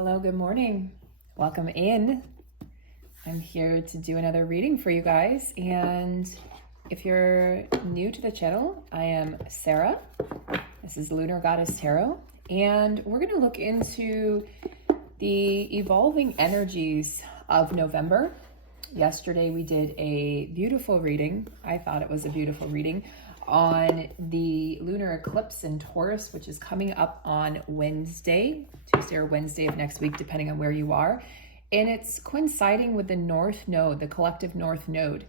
Hello, good morning. Welcome in. I'm here to do another reading for you guys. And if you're new to the channel, I am Sarah. This is Lunar Goddess Tarot. And we're going to look into the evolving energies of November. Yesterday we did a beautiful reading. I thought it was a beautiful reading on the lunar eclipse in Taurus, which is coming up on Wednesday, Tuesday or Wednesday of next week, depending on where you are. And it's coinciding with the North Node, the collective North Node.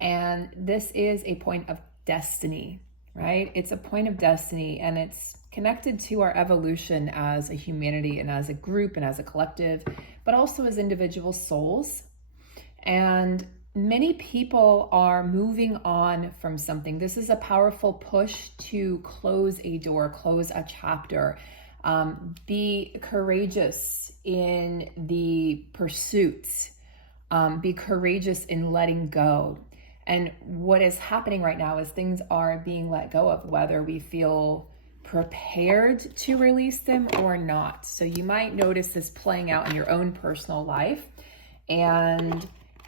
And this is a point of destiny, right? It's a point of destiny, and it's connected to our evolution as a humanity and as a group and as a collective, but also as individual souls. And many people are moving on from something. This is a powerful push to close a door, close a chapter. Be courageous in the pursuits. Be courageous in letting go. And what is happening right now is things are being let go of, whether we feel prepared to release them or not. So you might notice this playing out in your own personal life. And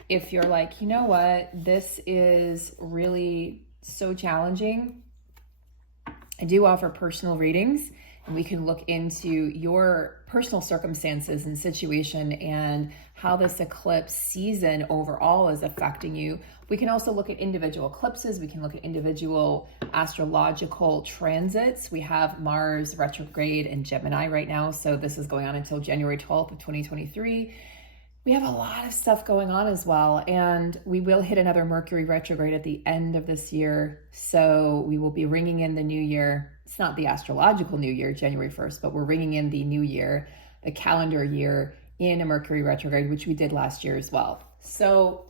if you're like, you know what, this is really so challenging, I do offer personal readings, and we can look into your personal circumstances and situation and how this eclipse season overall is affecting you. We can also look at individual eclipses. We can look at individual astrological transits. We have Mars retrograde in Gemini right now. So this is going on until January 12th of 2023. We have a lot of stuff going on as well, and we will hit another Mercury retrograde at the end of this year. So we will be ringing in the new year. It's not the astrological new year, January 1st, but we're ringing in the new year, the calendar year, in a Mercury retrograde, which we did last year as well. So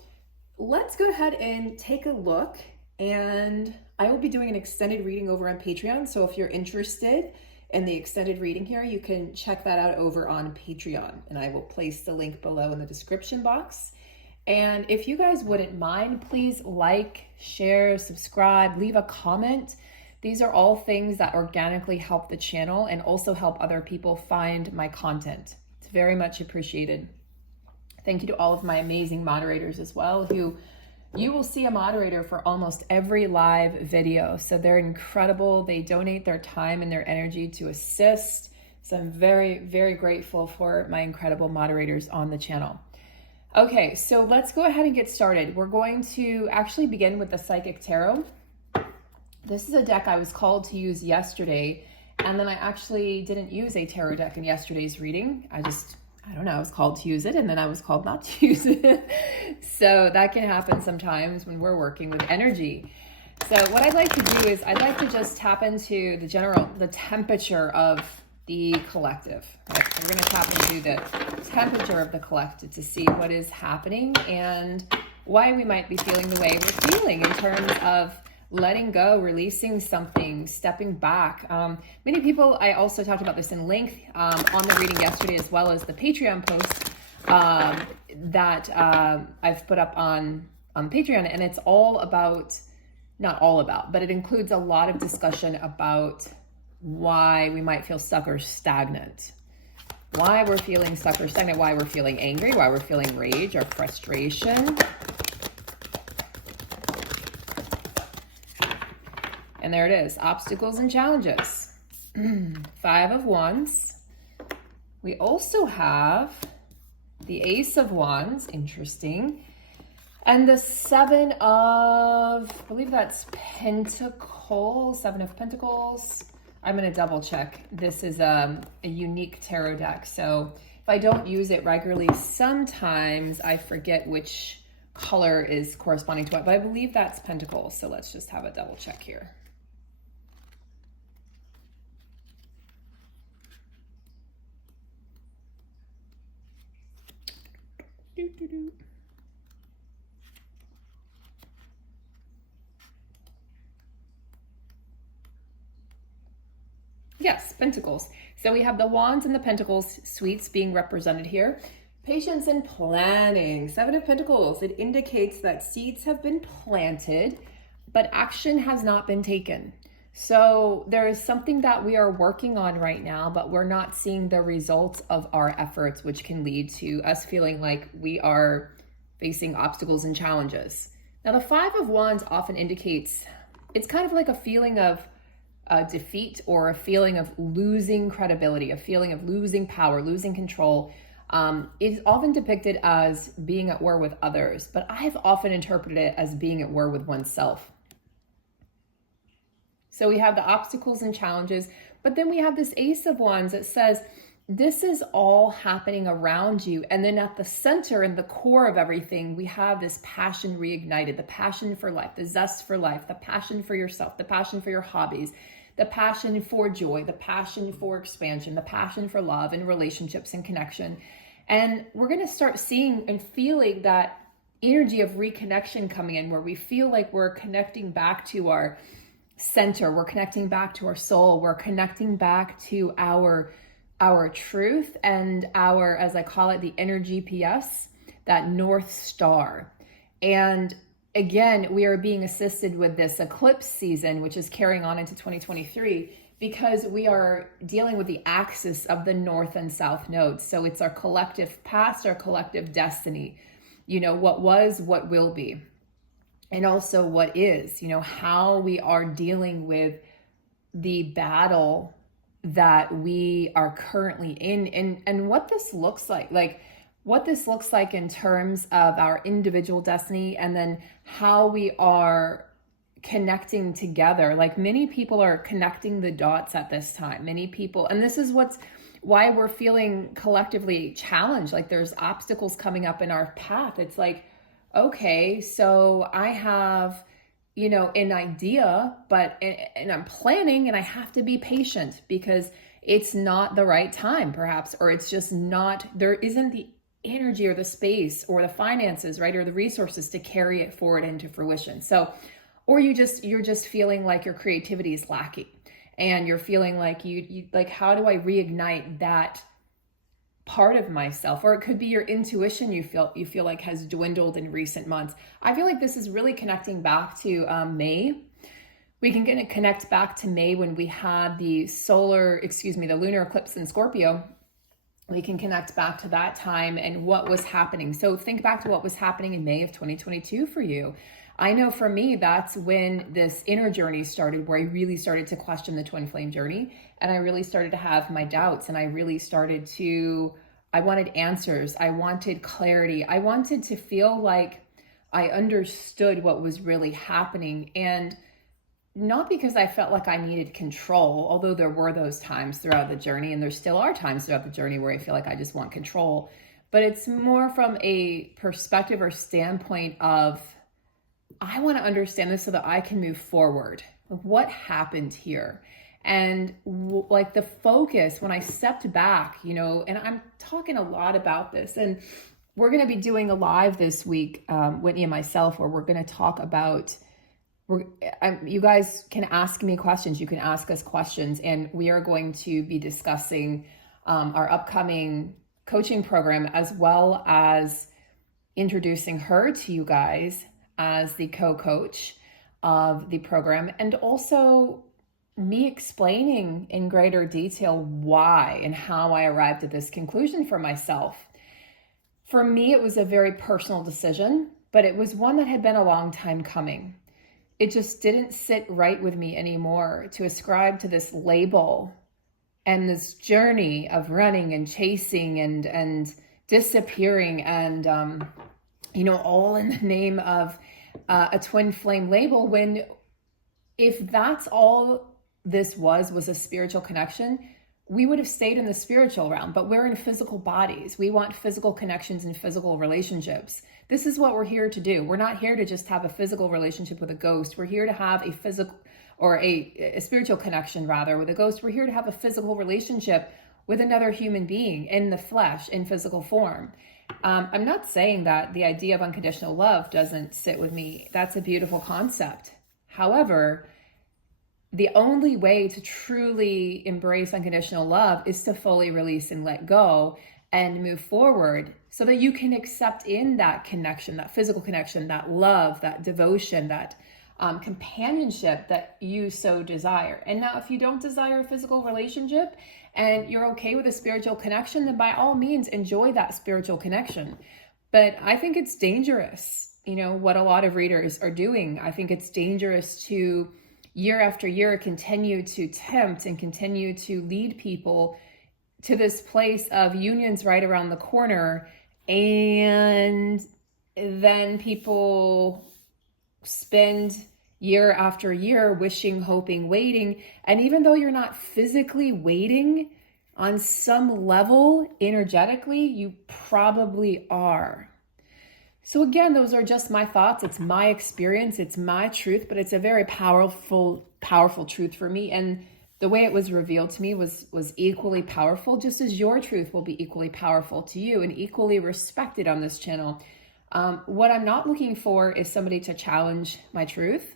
let's go ahead and take a look, and I will be doing an extended reading over on Patreon. So if you're interested in the extended reading here, you can check that out over on Patreon, and I will place the link below in the description box. And if you guys wouldn't mind, please like, share, subscribe, leave a comment. These are all things that organically help the channel and also help other people find my content. It's very much appreciated. Thank you to all of my amazing moderators as well, who you will see a moderator for almost every live video. So they're incredible. They donate their time and their energy to assist. So I'm very, very grateful for my incredible moderators on the channel. Okay, so let's go ahead and get started. We're going to actually begin with the Psychic Tarot. This is a deck I was called to use yesterday, and then I actually didn't use a tarot deck in yesterday's reading. I don't know, I was called to use it, and then I was called not to use it. So that can happen sometimes when we're working with energy. So what I'd like to do is I'd like to just tap into the temperature of the collective. Right? We're going to tap into the temperature of the collective to see what is happening and why we might be feeling the way we're feeling in terms of letting go, releasing something, stepping back. Many people, I also talked about this in length on the reading yesterday, as well as the Patreon post that I've put up on Patreon. And it's all about, not all about, but it includes a lot of discussion about why we might feel stuck or stagnant. Why we're feeling stuck or stagnant, why we're feeling angry, why we're feeling rage or frustration. And there it is, obstacles and challenges. 5 of Wands. We also have the Ace of Wands, interesting. And the 7 of, I believe that's Pentacles, 7 of Pentacles. I'm gonna double check. This is a unique tarot deck. So if I don't use it regularly, sometimes I forget which color is corresponding to it, but I believe that's Pentacles. So let's just have a double check here. Yes, Pentacles. So we have the Wands and the Pentacles suites being represented here. Patience and planning. 7 of Pentacles. It indicates that seeds have been planted, but action has not been taken. So there is something that we are working on right now, but we're not seeing the results of our efforts, which can lead to us feeling like we are facing obstacles and challenges. Now, the Five of Wands often indicates it's kind of like a feeling of defeat, or a feeling of losing credibility, a feeling of losing power, losing control. It's often depicted as being at war with others, but I've often interpreted it as being at war with oneself. So we have the obstacles and challenges, but then we have this Ace of Wands that says, this is all happening around you. And then at the center and the core of everything, we have this passion reignited, the passion for life, the zest for life, the passion for yourself, the passion for your hobbies, the passion for joy, the passion for expansion, the passion for love and relationships and connection. And we're going to start seeing and feeling that energy of reconnection coming in, where we feel like we're connecting back to our center, we're connecting back to our soul, we're connecting back to our truth and our, as I call it, the inner GPS, that North Star. And again, we are being assisted with this eclipse season, which is carrying on into 2023, because we are dealing with the axis of the North and South nodes. So it's our collective past, our collective destiny, what was, what will be, and also what is, how we are dealing with the battle that we are currently in, and what this looks like what this looks like in terms of our individual destiny, and then how we are connecting together. Like, many people are connecting the dots at this time. Many people, and this is why we're feeling collectively challenged. Like, there's obstacles coming up in our path. It's like, okay, so I have an idea, and I'm planning, and I have to be patient because it's not the right time, perhaps, or it's just not, there isn't the energy or the space or the finances, right, or the resources to carry it forward into fruition. So, or you're just feeling like your creativity is lacking, and you're feeling like you like, how do I reignite that part of myself? Or it could be your intuition you feel like has dwindled in recent months. I feel like this is really connecting back to May. We can connect back to May when we had the lunar eclipse in Scorpio. We can connect back to that time and what was happening. So think back to what was happening in May of 2022 for you. I know for me, that's when this inner journey started, where I really started to question the twin flame journey, and I really started to have my doubts, and I really started to, I wanted answers. I wanted clarity. I wanted to feel like I understood what was really happening, and not because I felt like I needed control, although there were those times throughout the journey, and there still are times throughout the journey where I feel like I just want control, but it's more from a perspective or standpoint of, I want to understand this so that I can move forward. What happened here? And like the focus, when I stepped back, and I'm talking a lot about this, and we're going to be doing a live this week, Whitney and myself, where we're going to talk about, you guys can ask me questions. You can ask us questions, and we are going to be discussing our upcoming coaching program, as well as introducing her to you guys as the co-coach of the program, and also me explaining in greater detail why and how I arrived at this conclusion for myself. For me, it was a very personal decision, but it was one that had been a long time coming. It just didn't sit right with me anymore to ascribe to this label and this journey of running and chasing and disappearing, and all in the name of a twin flame label, when if that's all this was a spiritual connection, we would have stayed in the spiritual realm, but we're in physical bodies. We want physical connections and physical relationships. This is what we're here to do. We're not here to just have a physical relationship with a ghost. We're here to have a physical, or a spiritual connection rather, with a ghost. We're here to have a physical relationship with another human being in the flesh, in physical form. I'm not saying that the idea of unconditional love doesn't sit with me. That's a beautiful concept. However, the only way to truly embrace unconditional love is to fully release and let go and move forward, so that you can accept in that connection, that physical connection, that love, that devotion, that companionship that you so desire. And now, if you don't desire a physical relationship and you're okay with a spiritual connection, then by all means enjoy that spiritual connection. But I think it's dangerous, what a lot of readers are doing. I think it's dangerous to year after year continue to tempt and continue to lead people to this place of unions right around the corner, and then people spend year after year wishing, hoping, waiting. And even though you're not physically waiting, on some level, energetically, you probably are. So again, those are just my thoughts. It's my experience. It's my truth, but it's a very powerful truth for me. And the way it was revealed to me was equally powerful, just as your truth will be equally powerful to you and equally respected on this channel. What I'm not looking for is somebody to challenge my truth,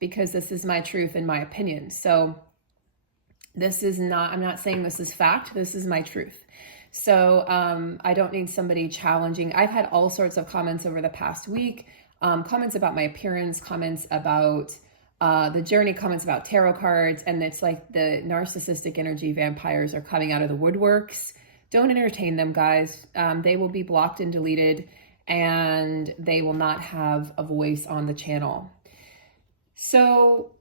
because this is my truth in my opinion. So this is not, I'm not saying this is fact. This is my truth. So I don't need somebody challenging. I've had all sorts of comments over the past week, comments about my appearance, comments about the journey, comments about tarot cards. And it's like the narcissistic energy vampires are coming out of the woodworks. Don't entertain them, guys. They will be blocked and deleted, and they will not have a voice on the channel. So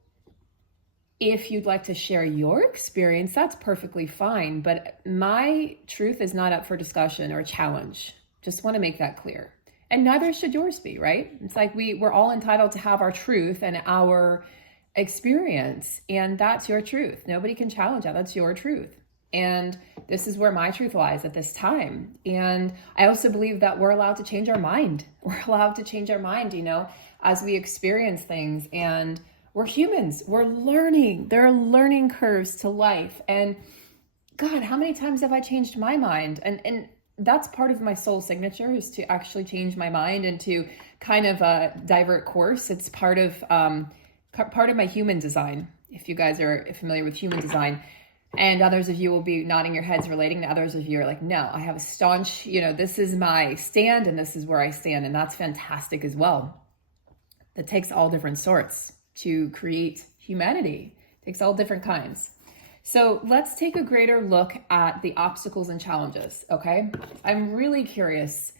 if you'd like to share your experience, that's perfectly fine. But my truth is not up for discussion or challenge. Just want to make that clear. And neither should yours be, right? It's like we're all entitled to have our truth and our experience. And that's your truth. Nobody can challenge that. That's your truth. And this is where my truth lies at this time. And I also believe that we're allowed to change our mind. We're allowed to change our mind, as we experience things. And we're humans. We're learning. There are learning curves to life. And God, how many times have I changed my mind? And that's part of my soul signature, is to actually change my mind and to kind of divert course. It's part of my human design. If you guys are familiar with human design, and others of you will be nodding your heads relating to others of you are like, no, I have a staunch, this is my stand and this is where I stand. And that's fantastic as well. That takes all different sorts to create humanity. It takes all different kinds. So let's take a greater look at the obstacles and challenges, okay? I'm really curious.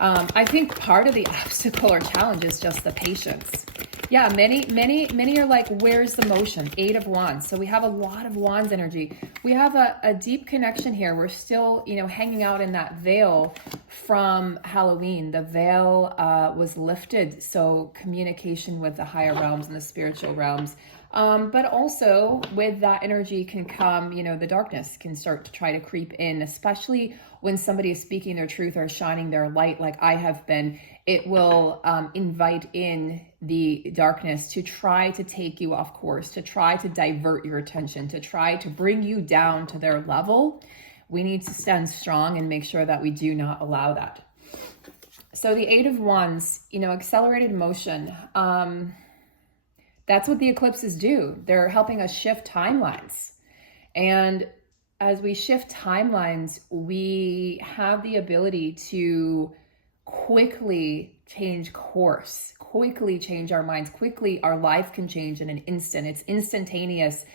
I think part of the obstacle or challenge is just the patience. Yeah, many are like, where's the motion? 8 of Wands. So we have a lot of Wands energy. We have a deep connection here. We're still, hanging out in that veil from Halloween. The veil was lifted. So communication with the higher realms and the spiritual realms. But also with that energy can come, the darkness can start to try to creep in, especially when somebody is speaking their truth or shining their light like I have been. It will invite in the darkness to try to take you off course, to try to divert your attention, to try to bring you down to their level. We need to stand strong and make sure that we do not allow that. So the 8 of Wands, accelerated motion. That's what the eclipses do. They're helping us shift timelines. And as we shift timelines, we have the ability to quickly change course, quickly change our minds, quickly our life can change in an instant. It's instantaneous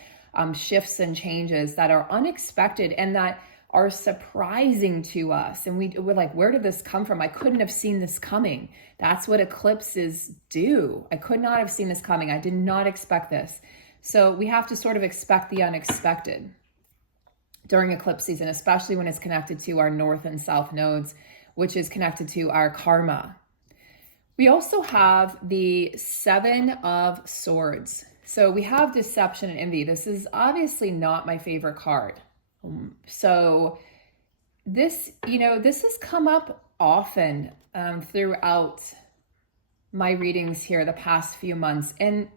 shifts and changes that are unexpected and that are surprising to us. And we're like, where did this come from? I couldn't have seen this coming. That's what eclipses do. I could not have seen this coming. I did not expect this. So we have to sort of expect the unexpected during eclipse season, especially when it's connected to our north and south nodes, which is connected to our karma. We also have the 7 of Swords. So we have deception and envy. This is obviously not my favorite card. So this, this has come up often throughout my readings here the past few months. And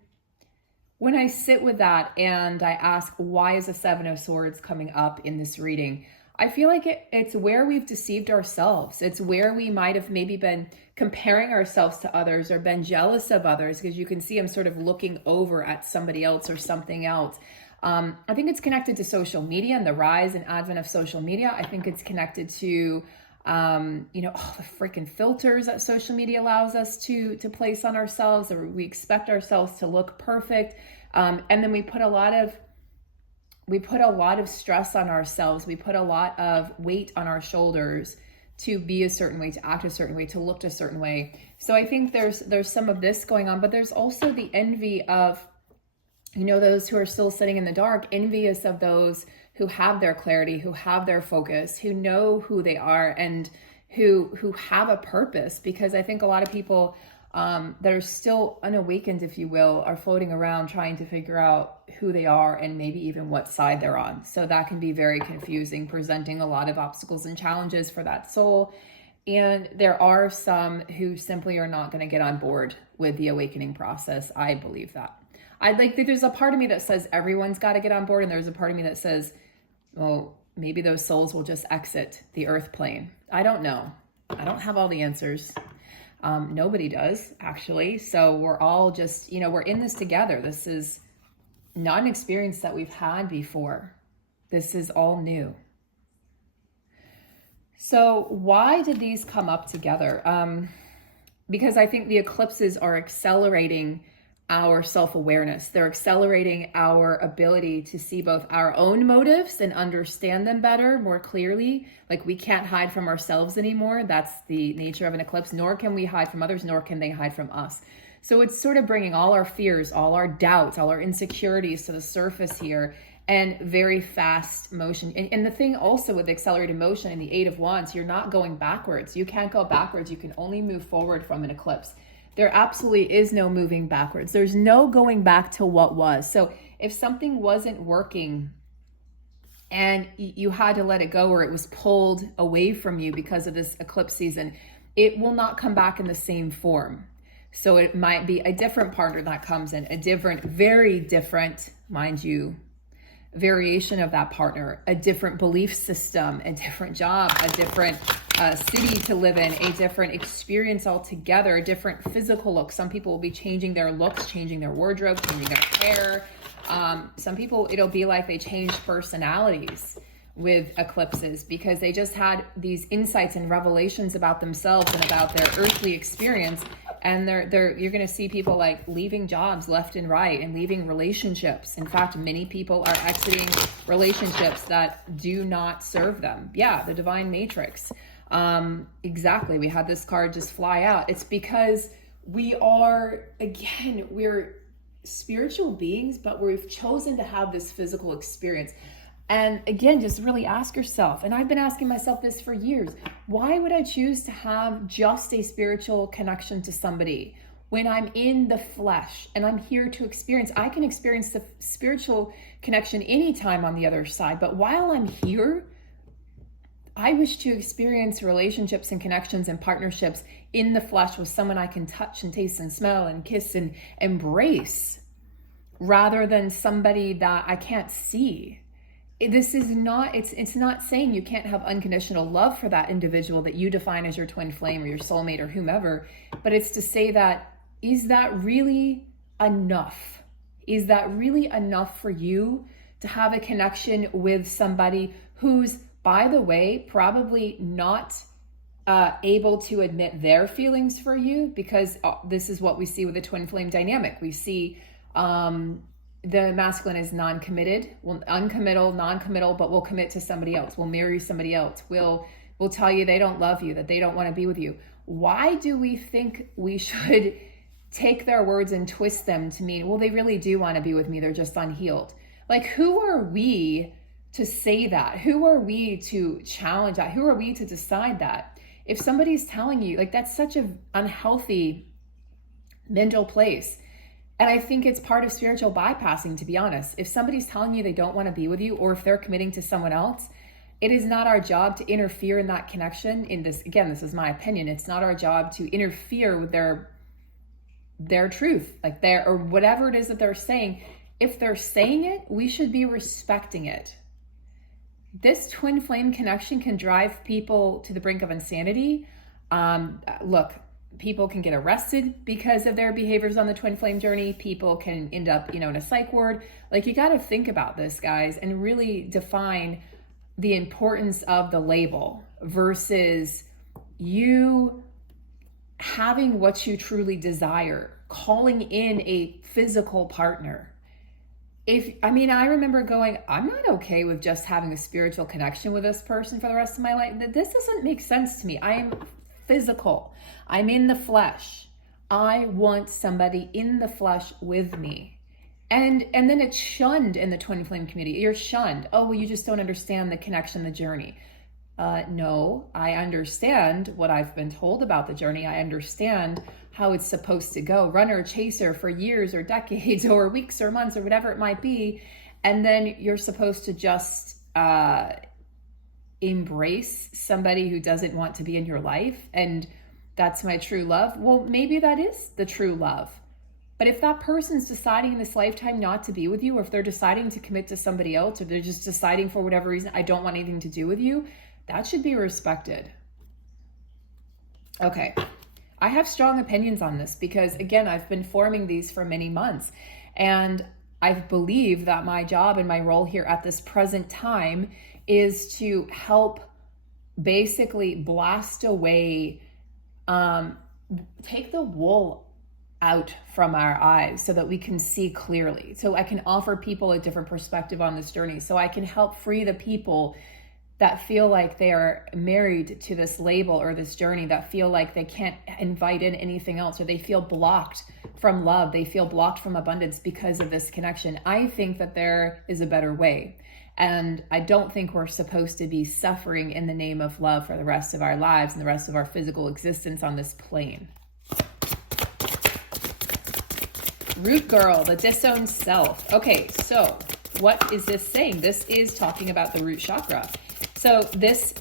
when I sit with that and I ask, why is the 7 of Swords coming up in this reading? I feel like it's where we've deceived ourselves. It's where we might have maybe been comparing ourselves to others or been jealous of others, because you can see I'm sort of looking over at somebody else or something else. I think it's connected to social media and the rise and advent of social media. I think it's connected to All the freaking filters that social media allows us to place on ourselves, or we expect ourselves to look perfect. And then we put a lot of stress on ourselves. We put a lot of weight on our shoulders to be a certain way, to act a certain way, to look a certain way. So I think there's some of this going on, but there's also the envy of, those who are still sitting in the dark, envious of those who have their clarity, who have their focus, who know who they are, and who have a purpose. Because I think a lot of people that are still unawakened, if you will, are floating around trying to figure out who they are and maybe even what side they're on. So that can be very confusing, presenting a lot of obstacles and challenges for that soul. And there are some who simply are not going to get on board with the awakening process. I believe that. There's a part of me that says everyone's got to get on board, and there's a part of me that says, well, maybe those souls will just exit the earth plane. I don't know. I don't have all the answers. Nobody does, actually. So we're all just, we're in this together. This is not an experience that we've had before. This is all new. So why did these come up together? Because I think the eclipses are accelerating our self-awareness. They're accelerating our ability to see both our own motives and understand them better, more clearly. Like, we can't hide from ourselves anymore. That's the nature of an eclipse. Nor can we hide from others, nor can they hide from us. So it's sort of bringing all our fears, all our doubts, all our insecurities to the surface here, and very fast motion. And the thing also with accelerated motion and the Eight of Wands, you're not going backwards. You can't go backwards. You can only move forward from an eclipse. There absolutely is no moving backwards. There's no going back to what was. So if something wasn't working and you had to let it go, or it was pulled away from you because of this eclipse season, it will not come back in the same form. So it might be a different partner that comes in, a different, very different, mind you, variation of that partner, a different belief system, a different job, a different city to live in, a different experience altogether, a different physical look. Some people will be changing their looks, changing their wardrobe, changing their hair. Some people, it'll be like they changed personalities with eclipses because they just had these insights and revelations about themselves and about their earthly experience. And you're going to see people like leaving jobs left and right and leaving relationships. In fact, many people are exiting relationships that do not serve them. Yeah, the divine matrix. Exactly. We had this card just fly out. It's because we're spiritual beings, but we've chosen to have this physical experience. And again, just really ask yourself, and I've been asking myself this for years, why would I choose to have just a spiritual connection to somebody when I'm in the flesh and I'm here to experience? I can experience the spiritual connection anytime on the other side, but while I'm here, I wish to experience relationships and connections and partnerships in the flesh with someone I can touch and taste and smell and kiss and embrace, rather than somebody that I can't see. This is not, it's not saying you can't have unconditional love for that individual that you define as your twin flame or your soulmate or whomever, but it's to say that, is that really enough? Is that really enough for you to have a connection with somebody who's, by the way, probably not able to admit their feelings for you? Because this is what we see with the twin flame dynamic. We see the masculine is non-committed, non-committal, but will commit to somebody else, will marry somebody else, will tell you they don't love you, that they don't want to be with you. Why do we think we should take their words and twist them to mean, well, they really do want to be with me, they're just unhealed? Like, who are we to say that? Who are we to challenge that? Who are we to decide that? If somebody's telling you, like, that's such an unhealthy mental place. And I think it's part of spiritual bypassing, to be honest. If somebody's telling you they don't want to be with you, or if they're committing to someone else, it is not our job to interfere in that connection. In this, again, this is my opinion. It's not our job to interfere with their truth, like or whatever it is that they're saying. If they're saying it, we should be respecting it. This twin flame connection can drive people to the brink of insanity. Look, people can get arrested because of their behaviors on the twin flame journey. People can end up, in a psych ward. Like, you got to think about this, guys, and really define the importance of the label versus you having what you truly desire, calling in a physical partner. I remember going, I'm not okay with just having a spiritual connection with this person for the rest of my life. This doesn't make sense to me. I am physical. I'm in the flesh. I want somebody in the flesh with me. And then it's shunned in the twin flame community. You're shunned. Oh, well, you just don't understand the connection, the journey. No, I understand what I've been told about the journey. I understand how it's supposed to go. Runner, chaser for years or decades or weeks or months or whatever it might be. And then you're supposed to just embrace somebody who doesn't want to be in your life. And that's my true love. Well, maybe that is the true love. But if that person's deciding in this lifetime not to be with you, or if they're deciding to commit to somebody else, or they're just deciding for whatever reason, I don't want anything to do with you, that should be respected. Okay, I have strong opinions on this because, again, I've been forming these for many months. And I believe that my job and my role here at this present time is to help basically blast away, take the wool out from our eyes so that we can see clearly. So I can offer people a different perspective on this journey. So I can help free the people that feel like they are married to this label or this journey, that feel like they can't invite in anything else, or they feel blocked from love, they feel blocked from abundance because of this connection. I think that there is a better way. And I don't think we're supposed to be suffering in the name of love for the rest of our lives and the rest of our physical existence on this plane. Root girl, the disowned self. Okay, so what is this saying? This is talking about the root chakra. So this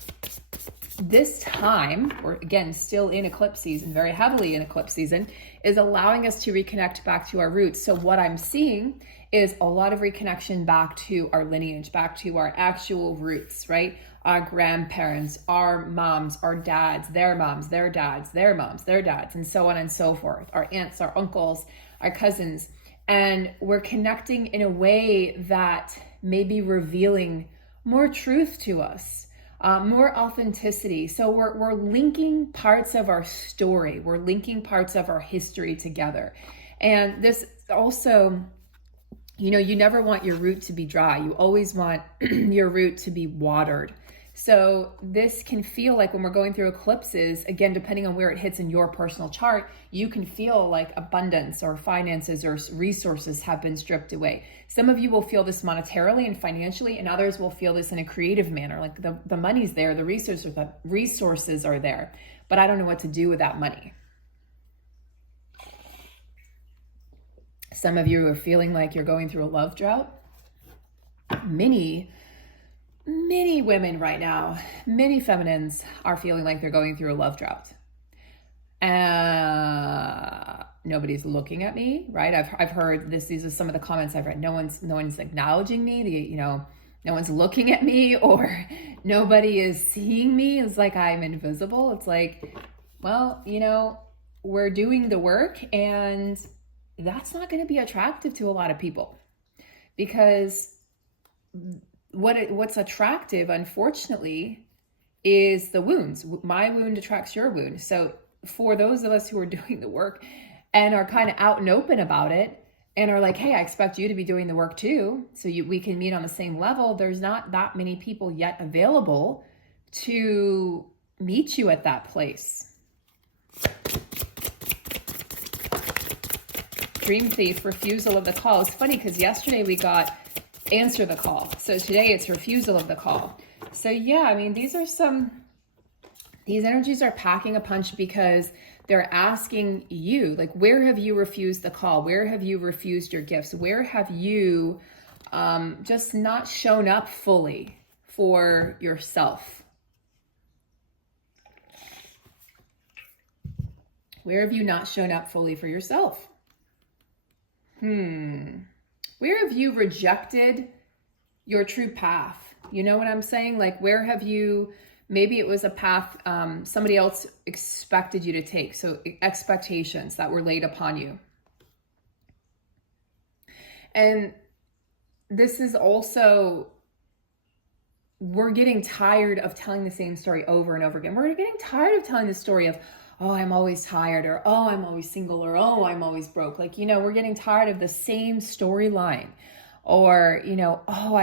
time, we're again still in eclipse season, very heavily in eclipse season, is allowing us to reconnect back to our roots. So what I'm seeing is a lot of reconnection back to our lineage, back to our actual roots, right? Our grandparents, our moms, our dads, their moms, their dads, their moms, their dads, and so on and so forth. Our aunts, our uncles, our cousins. And we're connecting in a way that may be revealing more truth to us, more authenticity. So we're linking parts of our story. We're linking parts of our history together. And this also, you never want your root to be dry. You always want your root to be watered. So this can feel like when we're going through eclipses, again, depending on where it hits in your personal chart, you can feel like abundance or finances or resources have been stripped away. Some of you will feel this monetarily and financially, and others will feel this in a creative manner. Like the money's there, the resources are there, but I don't know what to do with that money. Some of you are feeling like you're going through a love drought. Many women right now, many feminines are feeling like they're going through a love drought. Nobody's looking at me, right? I've heard this. These are some of the comments I've read. No one's acknowledging me. No one's looking at me, or nobody is seeing me. It's like I'm invisible. It's like, well, we're doing the work, and that's not going to be attractive to a lot of people, because what's attractive, unfortunately, is the wounds. My wound attracts your wound. So for those of us who are doing the work and are kind of out and open about it and are like, hey, I expect you to be doing the work too, so we can meet on the same level, there's not that many people yet available to meet you at that place. Dream thief, refusal of the call. It's funny because yesterday we got answer the call. So today it's refusal of the call. So yeah, these energies are packing a punch because they're asking you, like, where have you refused the call? Where have you refused your gifts? Where have you just not shown up fully for yourself? Where have you not shown up fully for yourself? Where have you rejected your true path? You know what I'm saying? Like, where have you, maybe it was a path somebody else expected you to take. So expectations that were laid upon you. And this is also we're getting tired of telling the same story over and over again. We're getting tired of telling the story of, oh, I'm always tired, or oh, I'm always single, or oh, I'm always broke. Like, we're getting tired of the same storyline, or, oh,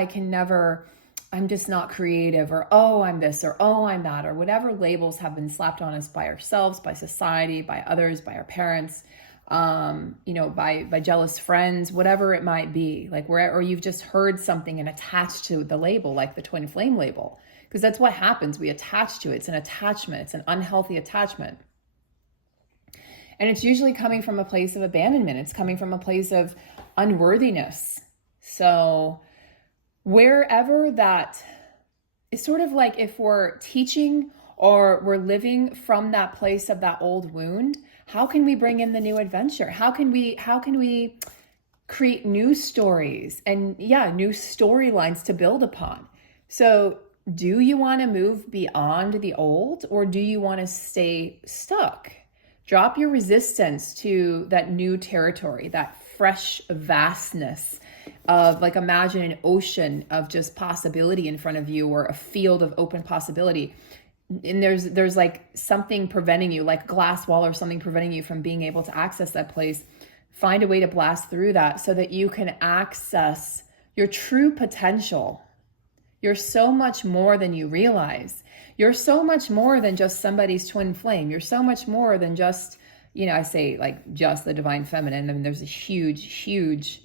I'm just not creative, or oh, I'm this, or oh, I'm that, or whatever labels have been slapped on us by ourselves, by society, by others, by our parents, by jealous friends, whatever it might be, like or you've just heard something and attached to the label, like the twin flame label, because that's what happens. We attach to it. It's an attachment. It's an unhealthy attachment. And it's usually coming from a place of abandonment. It's coming from a place of unworthiness. So wherever that is, sort of like if we're teaching or we're living from that place of that old wound, how can we bring in the new adventure? How can we create new stories and new storylines to build upon? So do you want to move beyond the old, or do you want to stay stuck? Drop your resistance to that new territory, that fresh vastness of, like, imagine an ocean of just possibility in front of you, or a field of open possibility. And there's like something preventing you, like glass wall or something preventing you from being able to access that place. Find a way to blast through that so that you can access your true potential. You're so much more than you realize. You're so much more than just somebody's twin flame. You're so much more than just, I say like just the divine feminine. I mean, there's a huge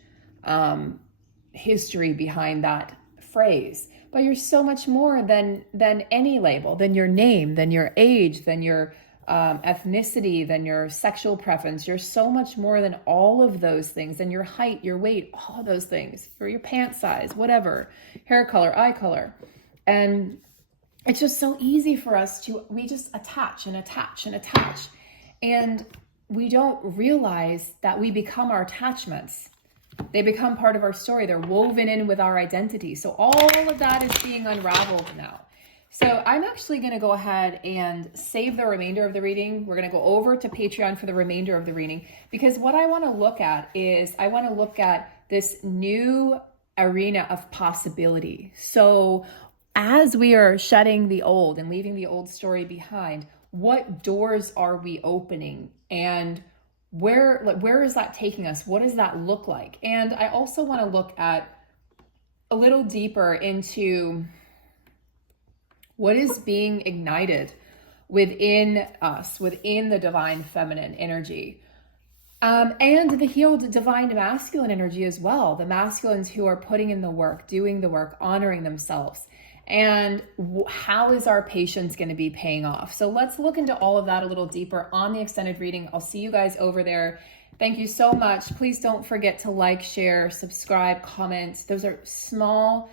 history behind that phrase. But you're so much more than any label, than your name, than your age, than your ethnicity, than your sexual preference. You're so much more than all of those things, than your height, your weight, all those things, for your pant size, whatever, hair color, eye color. And it's just so easy for us we just attach and attach and attach. And we don't realize that we become our attachments. They become part of our story. They're woven in with our identity. So all of that is being unraveled now. So I'm actually going to go ahead and save the remainder of the reading. We're going to go over to Patreon for the remainder of the reading, because what I want to look at is I want to look at this new arena of possibility. So as we are shedding the old and leaving the old story behind, what doors are we opening, and where is that taking us? What does that look like? And I also want to look at a little deeper into what is being ignited within us, within the divine feminine energy, and the healed divine masculine energy as well. The masculines who are putting in the work, doing the work, honoring themselves. And how is our patience going to be paying off? So let's look into all of that a little deeper on the extended reading. I'll see you guys over there. Thank you so much. Please don't forget to like, share, subscribe, comment. Those are small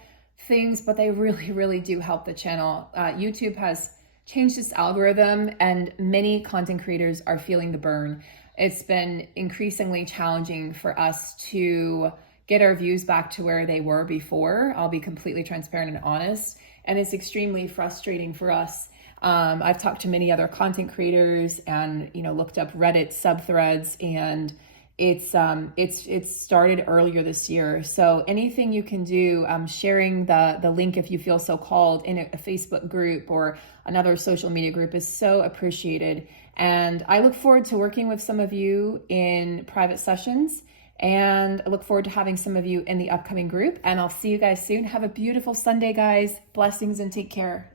things, but they really, really do help the channel. YouTube has changed its algorithm, and many content creators are feeling the burn. It's been increasingly challenging for us to get our views back to where they were before. I'll be completely transparent and honest. And it's extremely frustrating for us. I've talked to many other content creators and, looked up Reddit subthreads, and it's started earlier this year. So anything you can do, sharing the link if you feel so called in a Facebook group or another social media group is so appreciated. And I look forward to working with some of you in private sessions. And I look forward to having some of you in the upcoming group. And I'll see you guys soon. Have a beautiful Sunday, guys. Blessings and take care.